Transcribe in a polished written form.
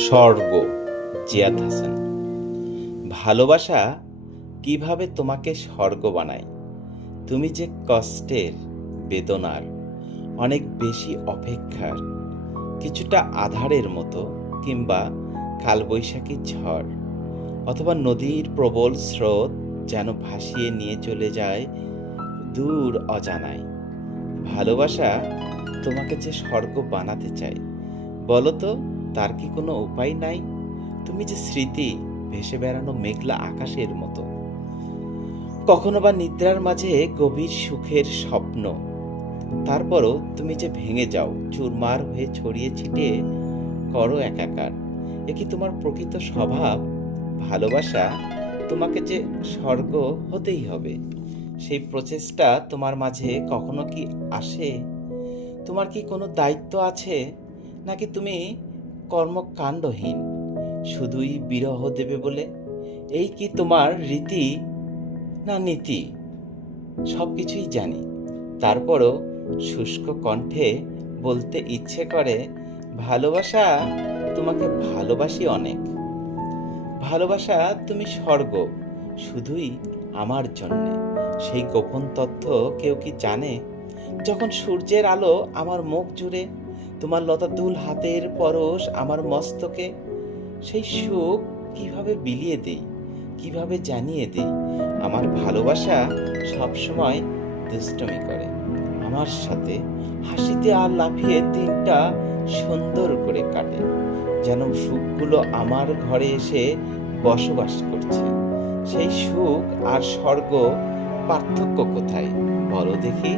স্বর্গ। জিয়াদ হাসান। ভালোবাসা কিভাবে তোমাকে স্বর্গ বানায়? তুমি যে কষ্টের, বেদনার, অনেক বেশি অপেক্ষার, কিছুটা আঁধারের মতো, কিংবা কালবৈশাখী ঝড় অথবা নদীর প্রবল স্রোত যেন ভাসিয়ে নিয়ে চলে যায় দূর অজানায়। ভালোবাসা তোমাকে যে স্বর্গ বানাতে চায়, বলো তো, তার কি কোনো উপায় নাই? তুমি যে স্মৃতি, ভেসে বেড়ানো মেঘলা আকাশের মতো, কখনো বা নিদ্রার মাঝে গভীর সুখের স্বপ্ন। তারপরও তুমি যে ভেঙে যাও, চুরমার হয়ে ছড়িয়ে ছিটিয়ে করো একাকার। এ কি তোমার প্রকৃত স্বভাব? ভালোবাসা তোমাকে যে স্বর্গ হতেই হবে, সেই প্রচেষ্টা তোমার মাঝে কখনো কি আসে? তোমার কি কোনো দায়িত্ব আছে, নাকি তুমি কর্মকাণ্ডহীন, শুধুই বিরহ দেবে বলে? এই কি তোমার রীতি না নীতি? সব কিছুই জানি, তারপরও শুষ্ক কণ্ঠে বলতে ইচ্ছে করে, ভালোবাসা তোমাকে ভালোবাসি অনেক। ভালোবাসা তুমি স্বর্গ, শুধুই আমার জন্যে। সেই গোপন তথ্য কেউ কি জানে? যখন সূর্যের আলো আমার মুখ জুড়ে, তোমার লতাতুল হাতের পরশ আমার মস্তকে, সেই সুখ কিভাবে বিলিয়ে দেই, কিভাবে জানিয়ে দেই? আমার ভালোবাসা সবসময় দুষ্টমি করে আমার সাথে, হাসিতে আর লাফিয়ে দিনটা সুন্দর করে কাটে, যেন সুখগুলো আমার ঘরে এসে বসবাস করছে। সেই সুখ আর স্বর্গ পার্থক্য কোথায়, বলো দেখি?